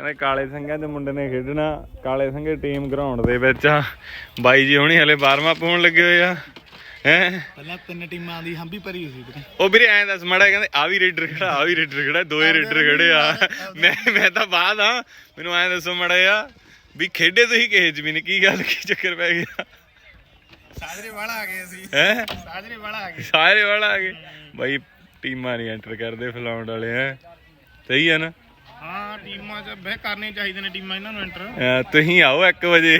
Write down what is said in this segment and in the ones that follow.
ਕਹਿੰਦੇ ਕਾਲੇ ਸਿੰਘਾਂ ਦੇ ਮੁੰਡੇ ਨੇ ਖੇਡਣਾ ਕਾਲੇ ਸਿੰਘੇ ਟੀਮ ਗਰਾਊਂਡ ਦੇ ਵਿੱਚ ਆ। ਬਾਈ ਜੀ ਹੁਣੀ ਹਲੇ 12ਵਾਂ ਪਾਉਣ ਲੱਗੇ ਹੋਏ ਆ। ਹੈ? ਪਹਿਲਾਂ ਤਿੰਨ ਟੀਮਾਂ ਦੀ ਹੰਬੀ ਭਰੀ ਹੋਈ ਸੀ ਉਹ ਵੀਰੇ ਐਂ ਦੱਸ ਮੜਾ ਕਹਿੰਦੇ ਆ ਵੀ ਰੇਡਰ ਖੜਾ ਆ ਵੀ ਰੇਡਰ ਖੜਾ ਦੋਏ ਰੇਡਰ ਖੜੇ ਆ। ਮੈਂ ਮੈਂ ਤਾਂ ਬਾਅਦ ਆ ਮੈਨੂੰ ਐਂ ਦੱਸੋ ਮੜਾ ਆ ਵੀ ਖੇਡੇ ਤੁਸੀਂ ਕਿਸੇ ਨਹੀਂ ਕੀ ਗੱਲ ਕੀ ਚੱਕਰ ਪੈ ਗਿਆ? ਸਾਜਰੇ ਵਾਲਾ ਆ ਗਏ ਅਸੀਂ। ਹੈ? ਸਾਜਰੇ ਵਾਲਾ ਆ ਗਏ। ਸਾਰੇ ਵਾਲਾ ਆ ਗਏ। ਬਾਈ ਟੀਮਾਂ ਨਹੀਂ ਐਂਟਰ ਕਰਦੇ ਫਲਾਉਣ ਵਾਲੇ ਆ ਸਹੀ ਆ ਨਾ? ਹਾਂ ਟੀਮਾਂ 'ਚ ਬਹਿ ਕਰਨੇ ਚਾਹੀਦੇ ਨੇ ਟੀਮਾਂ ਇਹਨਾਂ ਨੂੰ ਐਂਟਰ ਅਹ ਤੁਸੀਂ ਆਓ 1 ਵਜੇ।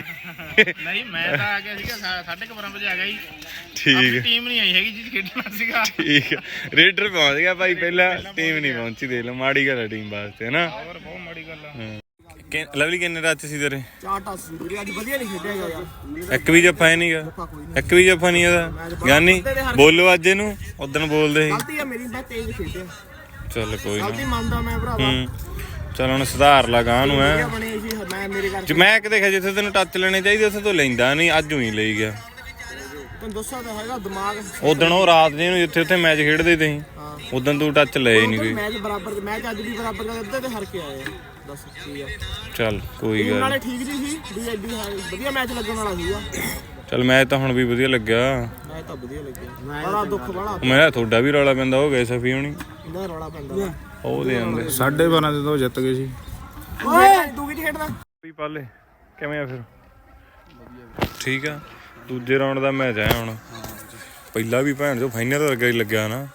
ਨਹੀਂ ਮੈਂ ਤਾਂ ਆ ਗਿਆ ਸੀਗਾ 12:30 ਵਜੇ ਆ ਗਿਆ ਜੀ। ਠੀਕ ਟੀਮ ਨਹੀਂ ਆਈ ਹੈਗੀ ਜੀ ਖੇਡਣਾ ਸੀਗਾ। ਠੀਕ। ਰੇਡਰ ਪਹੁੰਚ ਗਿਆ ਭਾਈ ਪਹਿਲਾਂ ਟੀਮ ਨਹੀਂ ਪਹੁੰਚੀ ਦੇ ਲਓ ਮਾੜੀ ਗੱਲ ਹੈ ਟੀਮ ਵਾਸਤੇ ਹਨਾ ਹੋਰ ਬਹੁਤ ਮਾੜੀ ਗੱਲ ਆ। ਕਿ- ਲਵਲੀ ਕਿੰਨੇ ਰੱਚ ਸੀ ਤੇਰੇ? ਚਾਰ ਟਾਸ ਸੀ ਵੀਰੇ ਅੱਜ ਵਧੀਆ ਨਹੀਂ ਖੇਡਿਆ ਗਿਆ ਯਾਰ। ਇੱਕ ਵੀ ਜੱਫਾ ਨਹੀਂਗਾ ਇੱਕ ਵੀ ਜੱਫਾ ਨਹੀਂ ਇਹਦਾ ਗਿਆਨੀ ਬੋਲੋ ਅੱਜ ਇਹਨੂੰ ਉਦੋਂ ਬੋਲਦੇ ਸੀ। ਗਲਤੀ ਆ ਮੇਰੀ ਮੈਂ ਤੇਜ਼ ਖੇਡਿਆ। ਚੱਲ ਕੋਈ ਨਾ। ਗਲਤੀ ਮੰਨਦਾ ਮੈਂ ਭਰਾਵਾ। ਹੂੰ। ਚੱਲ ਹੁਣ ਸੁਧਾਰ ਲਾ ਗਾਂ ਨੂੰ ਐ ਬਣੀ ਸੀ ਮੈਂ ਮੇਰੇ ਘਰ ਜੇ ਮੈਂ ਕਿਤੇ ਦੇਖਿਆ ਜਿੱਥੇ ਤੈਨੂੰ ਟੱਚ ਲੈਣੇ ਚਾਹੀਦੇ ਉੱਥੇ ਤੋਂ ਲੈਂਦਾ ਨਹੀਂ ਅੱਜ ਹੀ ਲਈ ਗਿਆ। ਤੈਨੂੰ ਦੱਸਿਆ ਤਾਂ ਹੈਗਾ ਦਿਮਾਗ ਉਦੋਂ ਉਹ ਰਾਤ ਦੇ ਨੂੰ ਜਿੱਥੇ ਉੱਥੇ ਮੈਚ ਖੇਡਦੇ ਤੇ ਹਾਂ। ਉਦੋਂ ਤੂੰ ਟੱਚ ਲਏ ਨਹੀਂ ਕੋਈ। ਮੈਚ ਬਰਾਬਰ ਮੈਚ ਅੱਜ ਵੀ ਬਰਾਬਰ ਦਾ ਅੱਧੇ ਤੇ ਹਾਰ ਕੇ ਆਏ ਆ। ਦੱਸ ਕੀ ਆ। ਚੱਲ ਕੋਈ ਗੱਲ ਨਾਲੇ ਠੀਕ ਜੀ ਸੀ ਵੀ ਐਡੀ ਹਾਈ- ਵਧੀਆ ਮੈਚ ਲੱਗਣ ਵਾਲਾ ਸੀਗਾ। ਚੱਲ ਮੈਚ ਤਾਂ ਹੁਣ ਵੀ ਵਧੀਆ ਲੱਗਿਆ। ਮੈਚ ਤਾਂ ਵਧੀਆ ਲੱਗਿਆ। ਬੜਾ ਦੁੱਖ ਵਾਲਾ ਮੇਰਾ ਤੁਹਾਡਾ ਵੀ ਰੌਲਾ ਪੈਂਦਾ ਹੋ ਗਏ ਸਫੀ ਹੋਣੀ। ਇਹਦਾ ਰੌਲਾ ਪੈਂਦਾ ਉਹਦੇ ਆਂਦੇ 12:30 ਦੇ ਤੋਂ ਜਿੱਤ ਗਏ ਸੀ। ਓਏ ਤੂੰ ਵੀ ਨੀ ਖੇਡਦਾ? ਵੀ ਪਾਲੇ ਕਿਵੇਂ ਆ ਫਿਰ? ਠੀਕ ਆ ਦੂਜੇ ਰਾਉਂਡ ਦਾ ਮੈਚ ਆਇਆ ਹੁਣ। ਪਹਿਲਾ ਵੀ ਭੈਣ ਜੋ ਫਾਈਨਲ ਵਰਗਾ ਹੀ ਲੱਗਿਆ ਨਾ।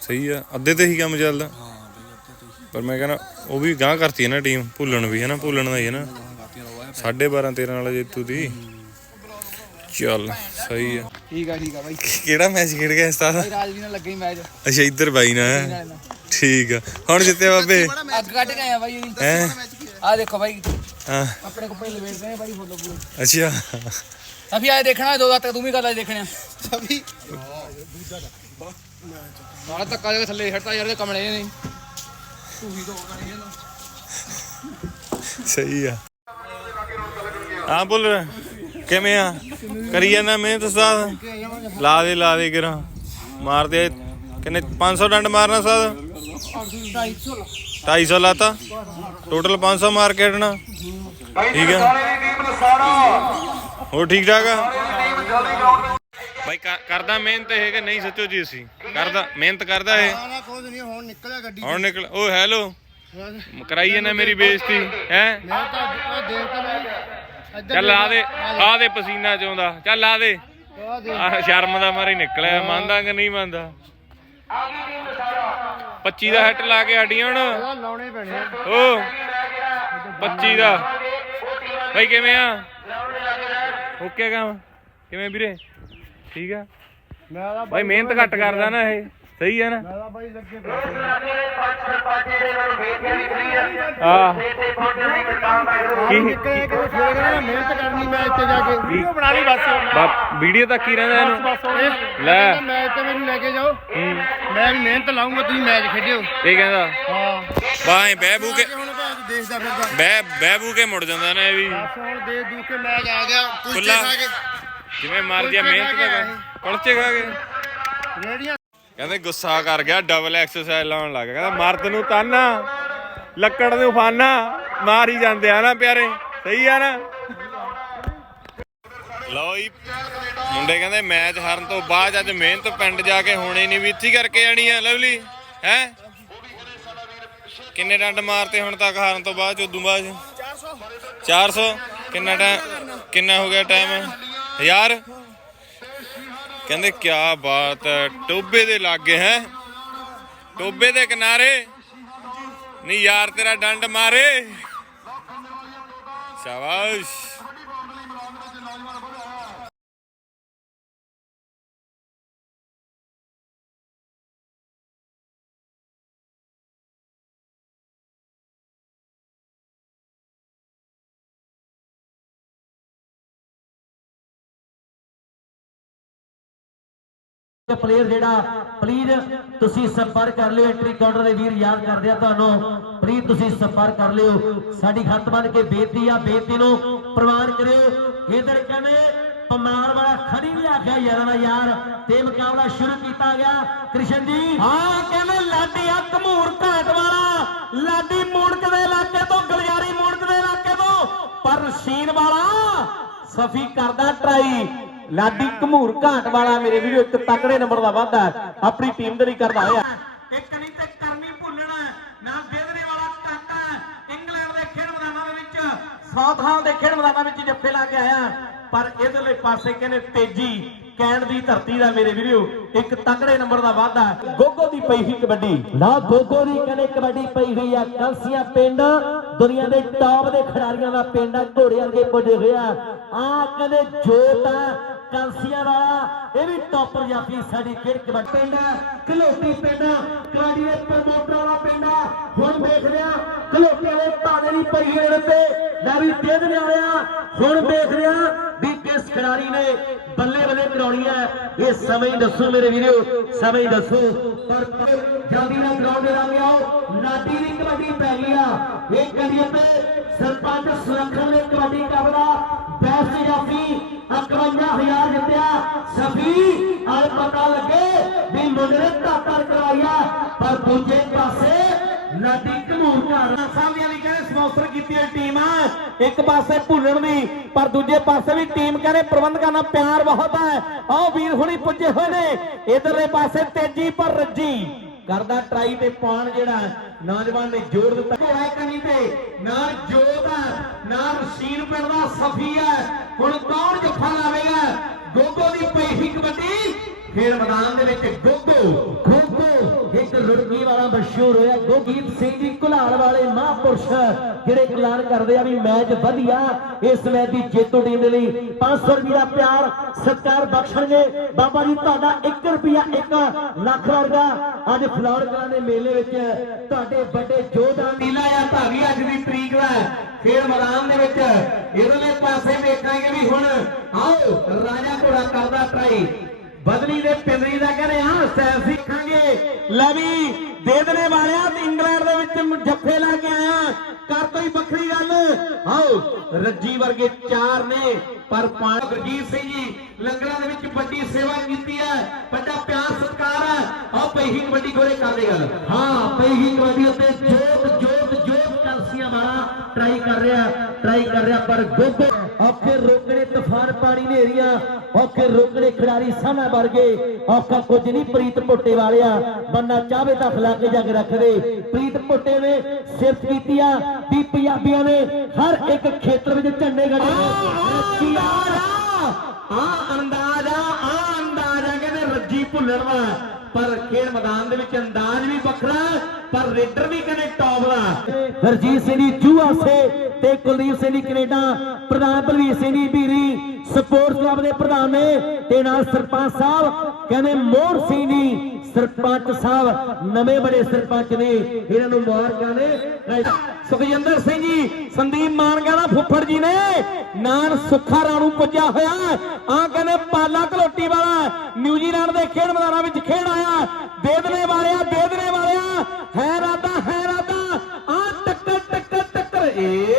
ਸਹੀ ਆ ਅੱਧੇ ਤੇ ਹੀ ਕੰਮ ਚੱਲਦਾ। ਪਰ ਮੈਂ ਕਹਿੰਦਾ ਉਹ ਵੀ ਗਾਂ ਕਰਤੀ ਹੈ ਨਾ ਟੀਮ ਭੁੱਲਣ ਵੀ ਹੈ ਨਾ ਭੁੱਲਣ ਦਾ ਹੀ ਹੈ ਨਾ। 12.5 13 ਵਾਲਾ ਜੇਤੂ ਦੀ। ਚੱਲ ਸਹੀ ਆ। ਠੀਕ ਆ ਠੀਕ ਆ ਬਾਈ। ਕਿਹੜਾ ਮੈਚ ਖੇਡ ਗਿਆ ਇਸ ਤਰ੍ਹਾਂ ਰਾਜਵੀਰ ਨਾਲ ਲੱਗੇ ਮੈਚ ਅੱਛਾ ਇੱਧਰ ਬਾਈ ਨਾ ਹੈ ਠੀਕ ਆ। ਹੁਣ ਜਿੱਤੇ ਬਾਬੇ। ਅੱਗ ਕੱਢ ਕੇ ਆਇਆ ਬਾਈ ਹੈ? ਆ ਦੇਖੋ ਬਾਈ। ਹਾਂ। ਆਪਣੇ ਕੱਪੜੇ ਲਵੇਟਦੇ ਨੇ ਬਾਈ ਫੁੱਲ ਪੂਰੇ ਅੱਛਾ। ਅਭੀ ਆਏ ਦੇਖਣਾ ਦੋ ਤੱਕ ਤੂੰ ਵੀ ਕਰ ਲੈ ਦੇਖਣਾ ਸਭੀ। ਨਾਲ ਧੱਕਾ ਦੇ ਕੇ ਥੱਲੇ ਹਟਦਾ ਯਾਰ ਇਹ ਕਮਲੇ ਨੇ। ਸਹੀ ਆ। ਹਾਂ ਬੋਲ। ਰਿਹਾ ਕਿਵੇਂ ਆ? ਕਰੀ ਜਾਂਦਾ ਮਿਹਨਤ ਉਸਤਾਦ? ਲਾ ਦੇ ਲਾ ਦੇ ਕਿਰਾ। ਮਾਰ ਕਿੰਨੇ? 500 ਡੰਡ ਮਾਰਨਾ ਉਸਤਾਦ? 250 ਲਾਤਾ। ਟੋਟਲ 500 ਮਾਰ ਕੇ ਹਟਣਾ। ਠੀਕ ਆ। ਹੋਰ ਠੀਕ ਠਾਕ ਆ? ਭਾਈ ਕਰਦਾ ਮਿਹਨਤ ਇਹ ਕਿ ਨਹੀਂ ਸੱਚੋ ਜੀ ਅਸੀਂ ਕਰਦਾ, ਮਿਹਨਤ ਕਰਦਾ ਇਹ। ਹੁਣ ਨਿਕਲਿਆ ਗੱਡੀ ਹੁਣ ਨਿਕਲ ਓ ਹੈਲੋ। ਕਰਾਈ ਜਾਂਦਾ ਮੇਰੀ ਬੇਇੱਜ਼ਤੀ, ਹੈ? ਮੈਂ ਤਾਂ ਉਹ ਮੈਂ ਚੱਲ ਲਾ ਦੇ ਆ ਦੇ। ਪਸੀਨਾ ਚੋਂਦਾ। ਚੱਲ ਲਾ ਦੇ। ਆ ਸ਼ਰਮ ਦਾ ਮਾਰੇ ਨਿਕਲਿਆ। ਮੰਨਦਾ ਕਿ ਨਹੀਂ ਮੰਨਦਾ? 25 ਦਾ ਹਿੱਟ ਲਾ ਕੇ ਹੱਡੀਆਂ ਹੁਣ। ਲਾਉਣੇ ਪੈਣੇ ਓ 25 ਦਾ। ਭਾਈ ਕਿਵੇਂ ਆ? ਓਕੇ ਕੰਮ। ਕਿਵੇਂ ਵੀਰੇ? ਠੀਕ ਆ? ਭਾਈ ਮਿਹਨਤ ਘੱਟ ਕਰਦਾ ਨਾ ਇਹ। ਸਹੀ ਆ ਨਾ? ਮੈਂ ਤਾਂ ਬਾਈ ਲੱਗੇ ਆ। ਕੀ ਕਿਤੇ ਕਿਤੇ ਖੇਡਣਾ ਮਿਹਨਤ ਕਰਨੀ ਮੈਚ ਤੇ ਜਾ ਕੇ ਵੀਡੀਓ ਬਣਾ ਲਈ ਬਸ। ਵੀਡੀਓ ਤੱਕ ਹੀ ਰਹਿੰਦਾ ਇਹਨੂੰ? ਲੈ। ਮੈਚ ਤੇ ਮੈਨੂੰ ਲੈ ਕੇ ਜਾਓ। ਹੂੰ। ਮੈਂ ਵੀ ਮਿਹਨਤ ਲਾਉਂਗਾ ਤੁਸੀਂ ਮੈਚ ਖੇਡਿਓ। ਇਹ ਕਹਿੰਦਾ ਹਾਂ। ਬਾਏ ਬਹਿ ਬੂ ਕੇ ਹੁਣ ਭਾਂ ਦੇਸ਼ ਦਾ ਫਿਰਦਾ। ਬਹਿ ਬਹਿ ਬੂ ਕੇ ਮੁੜ ਜਾਂਦਾ ਨਾ ਇਹ ਵੀ। ਹੁਣ ਦੇ ਦੂ ਕੇ ਮੈਚ ਆ ਗਿਆ। ਕੁਸ਼ਤੀ ਖੁੱਲਾ। ਖਾ ਕੇ। ਜਿਵੇਂ ਮਰਜ਼ੀ ਆ, ਮਿਹਨਤ ਤਾਂ ਕਰ। ਕੁਲਚੇ ਖਾ ਕੇ। ਰੇੜੀਆਂ ਕਹਿੰਦੇ ਗੁੱਸਾ ਕਰ ਗਿਆ ਡਬਲ ਐਕਸਰਸਾਈਜ਼ ਲਾਉਣ ਲੱਗ ਗਿਆ। ਕਹਿੰਦਾ ਮਰਦ ਨੂੰ ਤਾਨਾ, ਲੱਕੜ ਨੂੰ ਫਾਨਾ, ਮਾਰ ਹੀ ਜਾਂਦੇ ਆ ਨਾ ਪਿਆਰੇ, ਸਹੀ ਆ ਨਾ? ਲਓ ਜੀ, ਮੁੰਡੇ ਕਹਿੰਦੇ ਮੈਚ ਹਾਰਨ ਤੋਂ ਬਾਅਦ ਅੱਜ ਮਿਹਨਤ ਪਿੰਡ ਜਾ ਕੇ ਹੋਣੀ ਨਹੀਂ ਵੀ ਇੱਥੇ ਕਰਕੇ ਜਾਣੀ ਆ ਲਵਲੀ ਹੈ? ਕਿੰਨੇ ਡੰਡ ਮਾਰਤੇ ਹੁਣ ਤੱਕ ਹਾਰਨ ਤੋਂ ਬਾਅਦ ਉਦੋਂ ਬਾਅਦ? 400 ਕਿੰਨਾ ਟਾਈਮ, ਕਿੰਨਾ ਹੋ ਗਿਆ ਟਾਈਮ ਯਾਰ ਕਹਿੰਦੇ ਕਿਆ ਬਾਤ ਹੈ ਟੋਬੇ ਦੇ ਲਾਗੇ ਹੈ। ਟੋਬੇ ਦੇ ਕਿਨਾਰੇ। ਨਹੀਂ ਯਾਰ ਤੇਰਾ ਡੰਡ ਮਾਰੇ। ਸ਼ਾਬਾਸ਼। ਪਲੇਅਰ ਜਿਹੜਾ ਪਲੀਜ਼ ਤੁਸੀਂ ਸੰਪਰਕ ਕਰ ਲਿਓ ਐਂਟਰੀ ਕਾਊਂਟਰ ਦੇ ਵੀਰ, ਯਾਦ ਕਰਦੇ ਆ ਤੁਹਾਨੂੰ। ਪਲੀਜ਼ ਤੁਸੀਂ ਸੰਪਰਕ ਕਰ ਲਿਓ। ਸਾਡੀ ਹੱਥ ਬੰਨ ਕੇ ਬੇਨਤੀ ਆ, ਬੇਨਤੀ ਨੂੰ ਪ੍ਰਵਾਨ ਕਰਿਓ। ਇਧਰ ਕਹਿੰਦੇ ਪਮਾਨ ਵਾਲਾ ਖੜੀ ਵੀ ਆਖਿਆ, ਯਾਰਾਂ ਦਾ ਯਾਰ, ਤੇ ਮੁਕਾਬਲਾ ਸ਼ੁਰੂ ਕੀਤਾ ਗਿਆ। ਕ੍ਰਿਸ਼ਨ ਜੀ? ਹਾਂ, ਕਹਿੰਦੇ ਲਾਡੀ ਆ ਘਮੂਰ ਘਾਟ ਵਾਲਾ। ਲਾਡੀ ਮੂਣਕ ਦੇ ਇਲਾਕੇ ਤੋਂ ਗਲਿਆਰੀ ਮੂਣਕ ਦੇ ਇਲਾਕੇ ਤੋਂ। ਪਰ ਰਸ਼ੀਨ ਵਾਲਾ ਸਫੀ ਕਰਦਾ ਟਰਾਈ। ਲਾਡੀ ਘਮੂਰ ਘਾਟ ਵਾਲਾ ਮੇਰੇ ਵੀਡੀਓ ਇੱਕ ਤਕੜੇ ਨੰਬਰ ਦਾ ਵਾਧਾ ਆਪਣੀ ਟੀਮ ਦੇ ਲਈ ਕਰਦਾ ਹੋਇਆ। ਇੱਕ ਨਹੀਂ ਤੇ ਕਰਨੀ ਭੁੱਲਣਾ। ਨਾ ਦੇਦਰੇ ਵਾਲਾ ਕਾਕਾ ਇੰਗਲੈਂਡ ਦੇ ਖੇਡ ਮੈਦਾਨਾਂ ਦੇ ਵਿੱਚ ਸਾਊਥਹਾਮ ਦੇ ਖੇਡ ਮੈਦਾਨਾਂ ਵਿੱਚ ਜੱਫੇ ਲਾ ਕੇ ਆਇਆ। ਪਰ ਇਧਰਲੇ ਪਾਸੇ ਕਹਿੰਦੇ ਤੇਜੀ ਕੈਂਡ ਦੀ ਧਰਤੀ ਦਾ ਮੇਰੇ ਵੀਡੀਓ ਇੱਕ ਤਕੜੇ ਨੰਬਰ ਦਾ ਵਾਧਾ ਗੋਗੋ ਦੀ ਪਈ ਸੀ ਕਬੱਡੀ। ਨਾ ਗੋਗੋ ਦੀ ਕਹਿੰਦੇ ਕਬੱਡੀ ਪਈ ਹੋਈ ਆ। ਕਲਸੀਆਂ ਪਿੰਡ ਦੁਨੀਆ ਦੇ ਟਾਪ ਦੇ ਖਿਡਾਰੀਆਂ ਦਾ ਪਿੰਡ ਆ। ਘੋੜੇ ਵਰਗੇ ਪੁੱਜੇ ਹੋਇਆ ਆ ਕਹਿੰਦੇ ਜੋਤ ਆ। ਕਲਸੀਆਂ ਵਾਲਾ ਇਹ ਵੀ ਟੌਪਰ ਜਾਫੀ ਸਾਡੀ ਖੇਡ ਕਬੱਡੀ? ਪਿੰਡ ਆ, ਘਲੋਟੀ ਪਿੰਡ ਆ, ਕਬੱਡੀ ਦੇ ਪ੍ਰਮੋਟਰ ਵਾਲਾ ਪਿੰਡ ਆ। ਹੁਣ ਵੇਖ ਲਿਆ ਘਲੋਟੀ ਵਾਲੇ ਤਾਲੇ ਦੀ ਪਈ ਹੋਣ ਤੇ। ਲੈ ਵੀ ਦੇ ਦੇਣੇ ਹੁਣ ਵੇਖ ਲਿਆ ਕਿਸ ਖਿਡਾਰੀ ਨੇ ਬੱਲੇ ਬੱਲੇ ਕਰਾਉਣੀ ਹੈ। ਇਹ ਸਮੇਂ ਦੱਸੋ ਮੇਰੇ ਵੀਰੋ, ਸਮੇਂ ਦੱਸੋ। ਪਰ ਜਲਦੀ ਨਾਲ ਗਰਾਊਂਡ ਦੇ ਲਾਗੇ ਆਓ ਲਾਡੀ ਦੀ ਕਬੱਡੀ ਪੈ ਗਈ ਆ। ਇਹ ਕਰੀਏ ਤੇ ਸਰਪੰਚ ਸੁਰੱਖਣ ਨੇ ਕਬੱਡੀ ਕਰਦਾ ਬੈਸਟ ਜਾਫੀ 51000 ਜਿੱਤਿਆ। ਸਫੀ ਆਲ ਪਤਾ ਲੱਗੇ ਵੀ ਮੁੰਡੇ ਨੇ ਧਾਤਰ ਕਰਵਾਇਆ। ਪਰ ਦੂਜੇ ਪਾਸੇ ਲਾਡੀ ਘਮੂਰ ਘਰ। ਸਾਹਮਣੇ ਵਾਲੀ ਕਹਿੰਦੇ ਸਪਾਂਸਰ ਕੀਤੀ ਹੋਈ ਇੱਕ ਪਾਸੇ ਭੁੱਲਣ ਦੀ ਪਰ ਦੂਜੇ ਪਾਸੇ ਵੀ ਟੀਮ ਕਹਿੰਦੇ ਪ੍ਰਬੰਧਕਾਂ ਨਾਲ ਪਿਆਰ ਬਹੁਤ ਹੈ ਆਹ ਵੀਰ ਹੁਣੀ ਪੁੱਜੇ ਹੋਏ ਨੇ। ਇਧਰਲੇ ਪਾਸੇ ਤੇਜੀ ਪਰ ਰੱਜੀ। ਕਰਦਾ ਟਰਾਈ ਤੇ ਪਾਣ ਜਿਹੜਾ ਨੌਜਵਾਨ ਨੇ ਜੋਰ ਦਿੱਤਾ। ਹੋਇਆ ਕਨੀ ਤੇ। ਨਾਲ ਜੋਤ ਹੈ ਨਾਲ ਰਸ਼ੀਨ ਪਿੰਡ ਦਾ ਸਫੀ ਹੈ ਹੁਣ ਕੌਣ ਜੱਫਾ ਲਾਵੇਗਾ? ਗੋਗੋ ਦੀ ਪਈ ਸੀ ਕਬੱਡੀ। ਖੇਡ ਮੈਦਾਨ ਦੇ ਵਿੱਚ ਗੋਗੋ ਖੋਖੋ ਇੱਕ ਰੁੜਕੀ ਵਾਲਾ ਮਸ਼ਹੂਰ ਹੋਇਆ ਗੋਗੀਤ ਸਿੰਘ ਜੀ ਕੁਲਾਲ ਵਾਲੇ ਮਹਾਂਪੁਰਸ਼, ਜਿਹੜੇ ਐਲਾਨ ਕਰਦੇ ਆ ਵੀ ਮੈਚ ਵਧੀਆ, ਇਸ ਮੈਚ ਦੀ ਜੇਤੂ ਟੀਮ ਦੇ ਲਈ 500 ਰੁਪਏ ਦਾ ਪਿਆਰ, ਸਤਿਕਾਰ ਬਖਸ਼ਣਗੇ। ਬਾਬਾ ਜੀ, ਤੁਹਾਡਾ 1 ਰੁਪਿਆ 1 ਲੱਖ ਵਰਗਾ। ਅੱਜ ਫਲੌਰ ਕਲਾਂ ਦੇ ਮੇਲੇ ਵਿੱਚ ਤੁਹਾਡੇ ਵੱਡੇ ਯੋਧਾ ਨੀਲਾ ਜਾਂ ਧਾਵੀ ਅੱਜ ਦੀ ਤਰੀਕ ਦਾ। ਹੈ। ਖੇਡ ਮੈਦਾਨ ਦੇ ਵਿੱਚ ਇਧਰਲੇ ਪਾਸੇ ਵੇਖਾਂਗੇ ਵੀ ਹੁਣ ਆਓ, ਰਾਜਾ ਘੋੜਾ ਕਰਦਾ ਟਰਾਈ। ਬਦਲੀ ਦੇ ਪਿੰਦਰੀ ਦਾ ਕਹਿੰਦੇ ਹਾਂ, ਸੈਰ ਸਿੱਖਾਂਗੇ। ਲੈ ਵੀ, ਦੇ ਵਾਲਿਆ, ਇੰਗਲੈਂਡ ਦੇ ਵਿੱਚ ਜੱਫੇ ਲਾ ਕੇ ਆਇਆ। ਕਰ ਕੋਈ ਵੱਖਰੀ ਗੱਲ। ਆਓ, ਰੱਜੀ ਵਰਗੇ ਚਾਰ ਨੇ, ਪਰ ਪਾਣ ਗੁਰਜੀਤ ਸਿੰਘ ਜੀ, ਲੰਗਰਾਂ ਦੇ ਵਿੱਚ ਵੱਡੀ ਸੇਵਾ ਕੀਤੀ ਹੈ। ਵੱਡਾ ਪਿਆਰ, ਸਤਿਕਾਰ ਹੈ। ਆਓ, ਪਈ ਕਬੱਡੀ ਗੋਰੇ ਕਰਦੇ ਗੱਲ। ਹਾਂ, ਪਈ ਹੀ ਕਬੱਡੀ ਉੱਤੇ ਜੋਤ ਟਰਾਈ ਕਰ ਰਿਹਾ ਟਰਾਈ ਕਰ ਰਿਹਾ ਪਰ ਗੋਗੋ ਔਖੇ ਰੋਕੜੇ ਤੂਫਾਨ ਪਾਣੀ ਨੇਰੀਆਂ ਔਖੇ ਰੋਕੜੇ ਖਿਡਾਰੀ ਸਾਹਮਣੇ ਵਰਗੇ ਔਖਾ ਕੁਝ ਨਹੀਂ ਪ੍ਰੀਤ ਭੁੱਟੇ ਵਾਲਿਆ ਬੰਦਾ ਚਾਹਵੇ ਤਾਂ ਖਲਾ ਕੇ ਜੱਗ ਰੱਖਦੇ। ਪ੍ਰੀਤ ਭੁੱਟੇ ਨੇ ਸਿਫਤ ਕੀਤੀ ਆ ਵੀ ਪੰਜਾਬੀਆਂ ਨੇ ਹਰ ਇੱਕ ਖੇਤਰ ਵਿੱਚ ਝੰਡੇ ਗੱਡੇ ਨੇ ਆ ਅੰਦਾਜ਼ ਆ ਅੰਦਾਜ਼ ਕਹਿੰਦੇ ਰੱਜੀ ਭੁੱਲਣ ਦਾ ਪਰ ਖੇਡ ਮੈਦਾਨ ਦੇ ਵਿੱਚ ਅੰਦਾਜ਼ ਵੀ ਵੱਖਰਾ, ਪਰ ਰੇਡਰ ਵੀ ਕਹਿੰਦੇ ਟੌਪ ਦਾ। ਹਰਜੀਤ ਸਿੰਘ ਦੀ ਜੂਆ ਸੇ ਤੇ ਕੁਲਦੀਪ ਸਿੰਘ ਦੀ ਕੈਨੇਡਾ, ਪ੍ਰਧਾਨ ਬਲਵੀਰ ਸਿੰਘ ਦੀ ਬੀਰੀ ਸਪੋਰਟਸ ਕਲੱਬ ਦੇ ਪ੍ਰਧਾਨ ਨੇ ਤੇ ਨਾਲ ਸਰਪੰਚ ਸਾਹਿਬ ਕਹਿੰਦੇ ਮੋਹਰ ਸਿੰਘ ਜੀ ਸਰਪੰਚ ਸਾਹਿਬ, ਨਵੇਂ ਬੜੇ ਸਰਪੰਚ ਨੇ, ਇਹਨਾਂ ਨੂੰ ਮੁਬਾਰਕਾਂ ਨੇ। ਸੁਖਜਿੰਦਰ ਸਿੰਘ ਜੀ, ਸੰਦੀਪ ਮਾਨਗਾ ਦਾ ਫੁੱਫੜ ਜੀ ਨੇ ਨਾਨ ਸੁੱਖਾ ਰਾਣੂ ਪੁੱਜਿਆ ਹੋਇਆ। ਆ ਕਹਿੰਦੇ ਪਾਲਾ ਘਲੋਟੀ ਵਾਲਾ, ਨਿਊਜ਼ੀਲੈਂਡ ਦੇ ਖੇਡ ਮੈਦਾਨਾਂ ਵਿੱਚ ਖੇਡ ਆਇਆ। ਦੇਦਨੇ ਵਾਲਿਆ ਦੇਦਨੇ ਵਾਲਿਆ, ਹੈ ਰਾਦਾ ਹੈ ਰਾਦਾ। ਆ ਟੱਕਰ ਟੱਕਰ ਟੱਕਰ। ਏ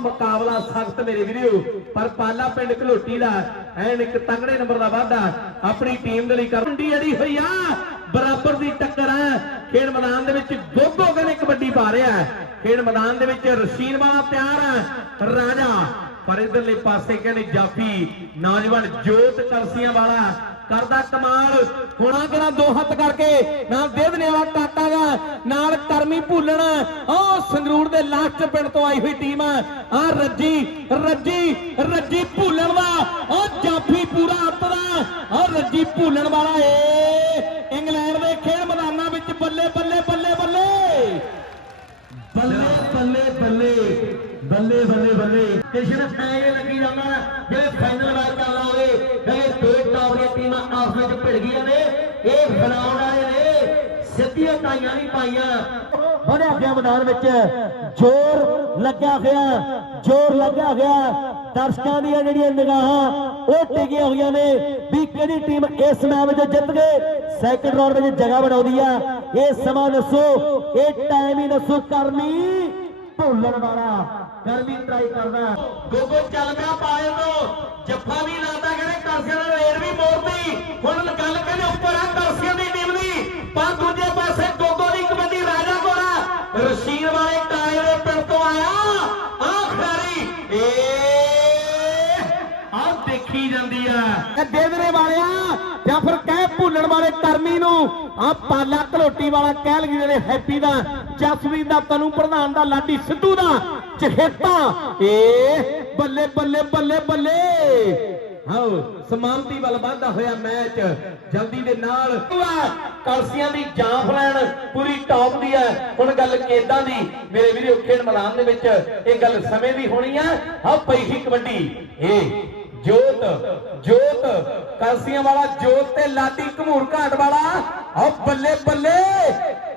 ਮੁਕਾਬਲਾ ਸਖਤ ਮੇਰੇ ਵੀਰੋ, ਪਰ ਪਾਲਾ ਪਿੰਡ ਘਲੋਟੀ ਦਾ ਐਨ ਇੱਕ ਤਗੜੇ ਨੰਬਰ ਦਾ ਵਾਧਾ ਆਪਣੀ ਟੀਮ ਦੇ ਲਈ ਕਰੰਡੀ ਅੜੀ ਹੋਈ ਆ, ਬਰਾਬਰ ਦੀ ਟੱਕਰ ਹੈ ਖੇਡ ਮੈਦਾਨ ਦੇ ਵਿੱਚ ਗੋਗੋ ਕਹਿੰਦੇ ਕਬੱਡੀ ਪਾ ਰਿਹਾ ਖੇਡ ਮੈਦਾਨ ਦੇ ਵਿੱਚ ਰਸ਼ੀਨ ਵਾਲਾ ਤਿਆਰ ਹੈ ਰਾਜਾ। ਪਰ ਇਧਰਲੇ ਪਾਸੇ ਕਹਿੰਦੇ ਜਾਫੀ, ਨੌਜਵਾਨ ਜੋਤ ਕਰਸੀਆਂ ਵਾਲਾ ਕਰਦਾ ਕਮਾਲ। ਹੋਣਾ ਕਿਹੜਾ ਦੋ ਹੱਥ ਕਰਕੇ। ਨਾਲ ਦੇਦਨੇ ਵਾਲਾ ਕਾਟਾ ਨਾਲ ਕਰਮੀ ਭੁੱਲਣ। ਉਹ ਸੰਗਰੂਰ ਦੇ ਲਾਸਟ ਪਿੰਡ ਤੋਂ ਆਈ ਹੋਈ ਟੀਮ ਆ। ਆ ਰੱਜੀ ਰੱਜੀ ਰੱਜੀ ਭੁੱਲਣ ਦਾ ਉਹ ਜਾਫੀ ਪੂਰਾ ਅੱਤ ਦਾ। ਉਹ ਰੱਜੀ ਭੁੱਲਣ ਵਾਲਾ ਏ। ਇੰਗਲੈਂਡ ਦੇ ਖੇਡ ਮੈਦਾਨਾਂ ਵਿੱਚ ਬੱਲੇ ਬੱਲੇ ਬੱਲੇ ਬੱਲੇ। ਬੱਲੇ ਬੱਲੇ ਬੱਲੇ। ਬੱਲੇ ਬੱਲੇ ਬੱਲੇ। ਕ੍ਰਿਸ਼ਨ ਐਂ ਲੱਗੀ ਜਾਂਦਾ ਜਿਵੇਂ ਫਾਈਨਲ ਮੈਚ ਚੱਲਦਾ ਹੋਵੇ ਆਪਸ ਵਿੱਚ ਭਿੜ ਗਈਆਂ ਨੇ। ਇਹ ਬਣਾਉਣ ਵਾਲੇ ਨੇ। ਸਿੱਧੀਆਂ ਟਾਈਆਂ ਨਹੀਂ ਪਾਈਆਂ। ਬਣਿਆ ਗਿਆ ਮੈਦਾਨ ਵਿੱਚ ਜ਼ੋਰ ਲੱਗਿਆ ਗਿਆ ਜ਼ੋਰ ਲੱਗਿਆ ਗਿਆ ਦਰਸ਼ਕਾਂ ਦੀਆਂ ਜਿਹੜੀਆਂ ਨਿਗਾਹਾਂ, ਉਹ ਟਿਕੀਆਂ ਹੋਈਆਂ ਨੇ ਵੀ ਕਿਹੜੀ ਟੀਮ ਇਸ ਮੈਚ ਵਿੱਚ ਜਿੱਤ ਗਏ ਸੈਕੰਡ ਰਾਉਂਡ ਵਿੱਚ ਜਗ੍ਹਾ ਬਣਾਉਂਦੀ ਆ। ਇਹ ਸਮਾਂ ਦੱਸੋ, ਇਹ ਟਾਈਮ ਹੀ ਦੱਸੋ, ਕਰਮੀ ਭੁੱਲਣ ਵਾਲਾ। ਕਰ ਵੀ ਟਰਾਈ ਕਰਦਾ। ਗੋਗੋ ਚੱਲ ਪਿਆ ਪਾਏ ਤੋਂ। ਜੱਫਾ ਵੀ ਲਾਤਾ, ਕਹਿੰਦੇ ਕਰਸੀਆਂ ਦਾ ਰੇਡ ਵੀ ਮੋੜਦੀ ਹੁਣ ਗੱਲ ਕਹਿੰਦੇ ਉੱਪਰ ਆ ਕਰਸੀਆਂ ਦੀ ਟੀਮ ਦੀ ਪਰ ਦੂਜੇ ਪਾਸੇ ਗੋਗੋ ਦੀ ਕਬੱਡੀ ਰਾਜਾ ਕੋਰਾ ਰਸ਼ੀਦ ਵਾਲੇ ਟਾਏ ਦੇ ਪਿੰਡ ਤੋਂ ਆਇਆ ਆ ਖਿਡਾਰੀ ਏ ਆ ਦੇਖੀ ਜਾਂਦੀ ਆ ਇਹ ਵਾਲਿਆ, ਜਾਂ ਫਿਰ ਕਹਿ ਭੁੱਲਣ ਵਾਲੇ ਕਰਮੀ ਨੂੰ, ਆ ਪਾਲਾ ਘਲੋਟੀ ਵਾਲਾ ਕਹਿ ਲਗੀ ਜਿਹੜੇ ਹੈਪੀ ਦਾ, ਜਸਵੀਰ ਦਾ, ਤਨੂ ਪ੍ਰਧਾਨ ਦਾ, ਲਾਡੀ ਸਿੱਧੂ ਦਾ, ਚਹੇਤਾ, ਏ ਬੱਲੇ ਬੱਲੇ ਬੱਲੇ ਬੱਲੇ। ਹਾਓ ਸਮਾਨਤੀ ਵੱਲ ਵਧਦਾ ਹੋਇਆ ਮੈਚ, ਜਲਦੀ ਦੇ ਨਾਲ। ਕਲਸੀਆਂ ਦੀ ਜਾਂਫ ਲੈਣ, ਪੂਰੀ ਟੌਪ ਦੀ ਹੈ। ਹੁਣ ਗੱਲ ਕੇਦਾਂ ਦੀ, ਮੇਰੇ ਵੀਰੋ, ਖੇਡ ਮੈਦਾਨ ਦੇ ਵਿੱਚ ਇਹ ਗੱਲ ਸਮੇਂ ਦੀ ਹੋਣੀ ਹੈ ਹਾਂ ਪਈ ਸੀ ਕਬੱਡੀ। ਇਹ ਜੋਤ ਕਲਸੀਆਂ ਵਾਲਾ ਜੋਤ ਤੇ ਲਾਡੀ ਘਮੂਰ ਘਾਟ ਵਾਲਾ। ਆਓ ਬੱਲੇ ਬੱਲੇ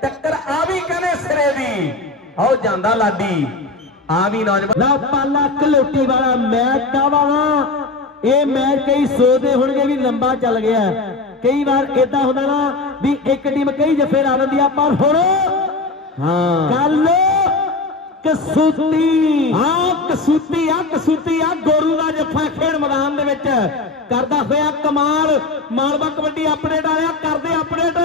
ਟੱਕਰ ਆ ਵੀ ਕਹਿੰਦੇ ਸਿਰੇ ਦੀ। ਆਓ ਜਾਂਦਾ ਲਾਡੀ ਆ ਵੀ ਨੌਜਵਾਨ। ਲਾ ਪਾਲਾ ਕਲੋਟੀ ਵਾਲਾ ਮੈਚ ਦਾ ਵਾਲਾ ਇਹ ਮੈਚ ਕਈ ਸੋਚਦੇ ਹੋਣਗੇ ਵੀ ਲੰਬਾ ਚੱਲ ਗਿਆ। ਕਈ ਵਾਰ ਇਦਾਂ ਹੁੰਦਾ ਨਾ ਵੀ ਇੱਕ ਟੀਮ ਕਈ ਜੱਫੇ ਲਾ ਦਿੰਦੀ ਆ ਪਰ ਹੁਣ ਹਾਂ। ਗੱਲ ਕਸੂਤੀ ਹਾਂ ਕਸੂਤੀ ਆ ਕਸੂਤੀ ਆ ਗੋਰੂ ਦਾ ਜੱਫਾ ਖੇਡ ਮੈਦਾਨ ਦੇ ਵਿੱਚ। ਕਰਦਾ ਹੋਇਆ ਕਮਾਲ। ਮਾਲਵਾ ਕਬੱਡੀ ਅਪਡੇਟ ਆਇਆ ਕਰਦੇ ਅਪਡੇਟ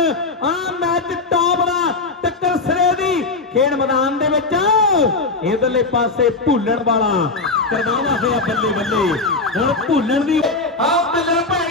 ਆ ਮੈਚ ਟੌਪ ਦਾ ਟੱਕਰ ਸਿਰੇ ਦੀ। ਖੇਡ ਮੈਦਾਨ ਦੇ ਵਿੱਚ ਇਧਰਲੇ ਪਾਸੇ ਭੁੱਲਣ ਵਾਲਾ। ਕਰਵਾਉਂਦਾ ਹੋਇਆ ਬੱਲੇ ਬੱਲੇ ਹੁਣ ਭੁੱਲਣ ਦੀ ਆਓ ਕੱਲਰ ਭੈਣੀਆਂ